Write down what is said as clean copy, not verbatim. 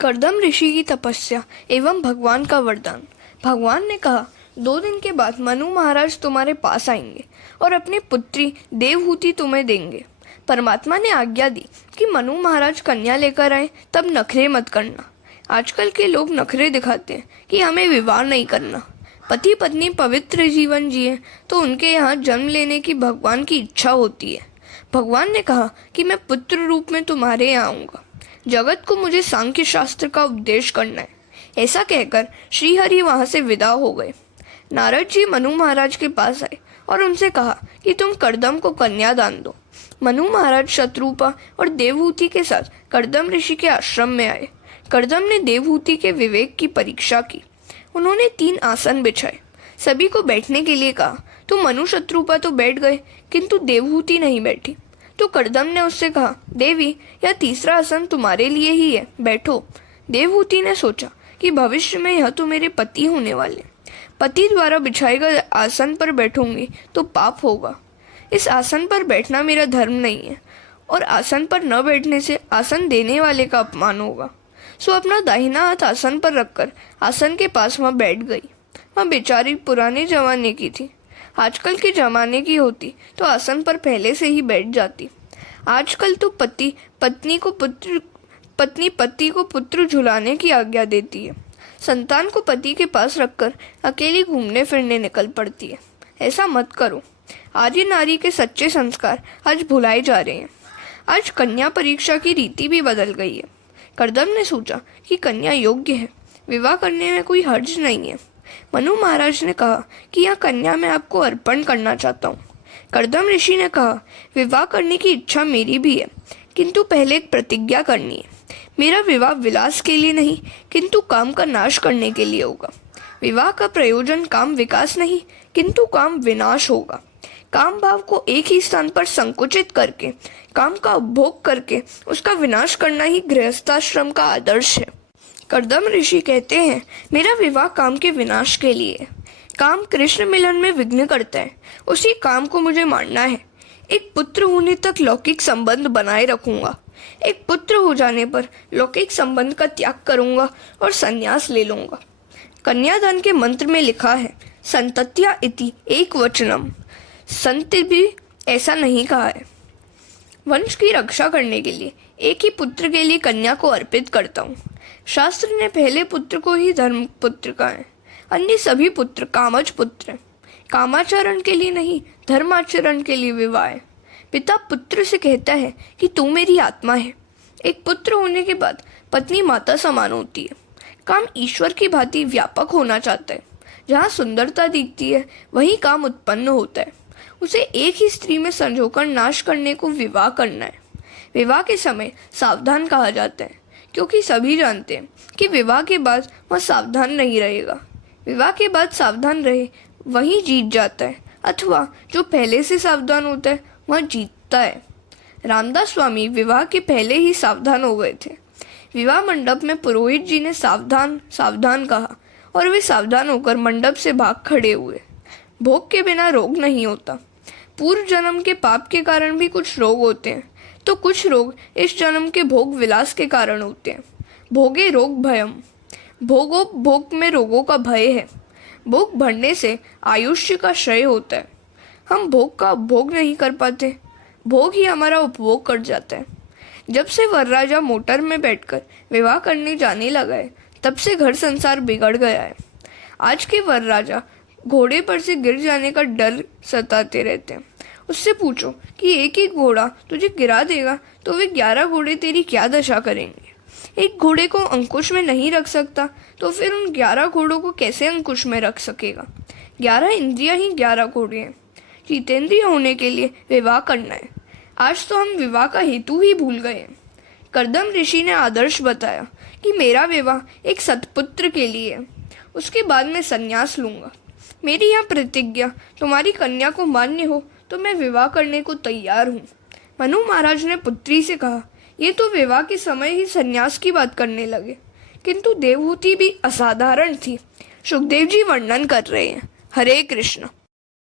कर्दम ऋषि की तपस्या एवं भगवान का वरदान। भगवान ने कहा, 2 दिन के बाद मनु महाराज तुम्हारे पास आएंगे और अपनी पुत्री देवहूति तुम्हें देंगे। परमात्मा ने आज्ञा दी कि मनु महाराज कन्या लेकर आए, तब नखरे मत करना। आजकल के लोग नखरे दिखाते हैं कि हमें विवाह नहीं करना, पति पत्नी पवित्र जीवन जिए, तो उनके यहाँ जन्म लेने की भगवान की इच्छा होती है। भगवान ने कहा कि मैं पुत्र रूप में तुम्हारे यहाँ आऊंगा, जगत को मुझे सांख्य शास्त्र का उपदेश करना है। ऐसा कहकर श्रीहरि वहां से विदा हो गए। नारद जी मनु महाराज के पास आए और उनसे कहा कि तुम कर्दम को कन्या दान दो। मनु महाराज शत्रुपा और देवहूति के साथ कर्दम ऋषि के आश्रम में आए। कर्दम ने देवहूति के विवेक की परीक्षा की। उन्होंने 3 आसन बिछाए, सभी को बैठने के लिए कहा। तो मनु शत्रुपा तो बैठ गए, किंतु देवहूति नहीं बैठी। तो कर्दम ने उससे कहा, देवी, यह 3रा आसन तुम्हारे लिए ही है, बैठो। देवहूति ने सोचा कि भविष्य में यह तो मेरे पति होने वाले, पति द्वारा बिछाए गए आसन पर बैठूंगी तो पाप होगा। इस आसन पर बैठना मेरा धर्म नहीं है और आसन पर न बैठने से आसन देने वाले का अपमान होगा। सो अपना दाहिना हाथ आसन पर रखकर आसन के पास वह बैठ गई। वह बेचारी पुराने जमाने की थी, आजकल के जमाने की होती तो आसन पर पहले से ही बैठ जाती। आजकल तो पति पत्नी को पुत्र झुलाने की आज्ञा देती है, संतान को पति के पास रखकर अकेली घूमने फिरने निकल पड़ती है। ऐसा मत करो। आर्य नारी के सच्चे संस्कार आज भुलाए जा रहे हैं। आज कन्या परीक्षा की रीति भी बदल गई है। कर्दम ने सोचा कि कन्या योग्य है, विवाह करने में कोई हर्ज नहीं है। मनु महाराज ने कहा कि यह कन्या मैं आपको अर्पण करना चाहता हूँ। कर्दम ऋषि ने कहा, विवाह करने की इच्छा मेरी भी है, किंतु पहले एक प्रतिज्ञा करनी है। मेरा विवाह विलास के लिए नहीं, किंतु काम का नाश करने के लिए होगा। विवाह का प्रयोजन काम विकास नहीं, किंतु काम विनाश होगा। काम भाव को एक ही स्थान पर संकुचित करके, काम का उपभोग करके उसका विनाश करना ही गृहस्थाश्रम का आदर्श है। कर्दम ऋषि कहते हैं, मेरा विवाह काम के विनाश के लिए है। काम कृष्ण मिलन में विघ्न करता है, उसी काम को मुझे मारना है। एक पुत्र होने तक लौकिक संबंध बनाए रखूंगा, एक पुत्र हो जाने पर लौकिक संबंध का त्याग करूंगा और संन्यास ले लूंगा। कन्यादान के मंत्र में लिखा है, संतत्या इति एक वचनम। संत भी ऐसा नहीं कहा है। वंश की रक्षा करने के लिए एक ही पुत्र के लिए कन्या को अर्पित करता हूँ। शास्त्र ने पहले पुत्र को ही धर्म पुत्र कहा है, अन्य सभी पुत्र कामज पुत्र हैं। कामाचरण के लिए नहीं, धर्माचरण के लिए विवाह है। पिता पुत्र से कहता है कि तू मेरी आत्मा है। एक पुत्र होने के बाद पत्नी माता समान होती है। काम ईश्वर की भांति व्यापक होना चाहता है। जहाँ सुंदरता दिखती है वहीं काम उत्पन्न होता है। उसे एक ही स्त्री में संजोकर नाश करने को विवाह करना है। विवाह के समय सावधान कहा जाता है, क्योंकि सभी जानते हैं कि विवाह के बाद वह सावधान नहीं रहेगा। विवाह के बाद सावधान रहे वही जीत जाता है, अथवा जो पहले से सावधान होता है वह जीतता है। रामदास स्वामी विवाह के पहले ही सावधान हो गए थे। विवाह मंडप में पुरोहित जी ने सावधान सावधान कहा और वे सावधान होकर मंडप से भाग खड़े हुए। भोग के बिना रोग नहीं होता। पूर्व जन्म के पाप के कारण भी कुछ रोग होते हैं, तो कुछ रोग इस जन्म के भोग विलास के कारण होते हैं। भोगे रोग भयम, भोग में रोगों का भय है। भोग बढ़ने से आयुष्य का क्षय होता है। हम भोग का उपभोग नहीं कर पाते, भोग ही हमारा उपभोग कर जाता है। जब से वरराजा मोटर में बैठकर विवाह करने जाने लगा है, तब से घर संसार बिगड़ गया है। आज के वरराजा घोड़े पर से गिर जाने का डर सताते रहते हैं। उससे पूछो कि एक ही घोड़ा तुझे गिरा देगा तो वे 11 घोड़े तेरी क्या दशा करेंगे। एक घोड़े को अंकुश में नहीं रख सकता तो फिर उन 11 घोड़ों को कैसे अंकुश में रख सकेगा। 11 इंद्रियां ही 11 घोड़े हैं। जितेंद्रिय होने के लिए विवाह करना है। आज तो हम विवाह का हेतु ही भूल गए हैं। कर्दम ऋषि ने आदर्श बताया कि मेरा विवाह एक सत्पुत्र के लिए है, उसके बाद मैं संन्यास लूंगा। मेरी यह प्रतिज्ञा तुम्हारी कन्या को मान्य हो तो मैं विवाह करने को तैयार हूँ। मनु महाराज ने पुत्री से कहा, ये तो विवाह के समय ही संन्यास की बात करने लगे, किंतु देवहूति भी असाधारण थी। सुखदेव जी वर्णन कर रहे हैं। हरे कृष्ण।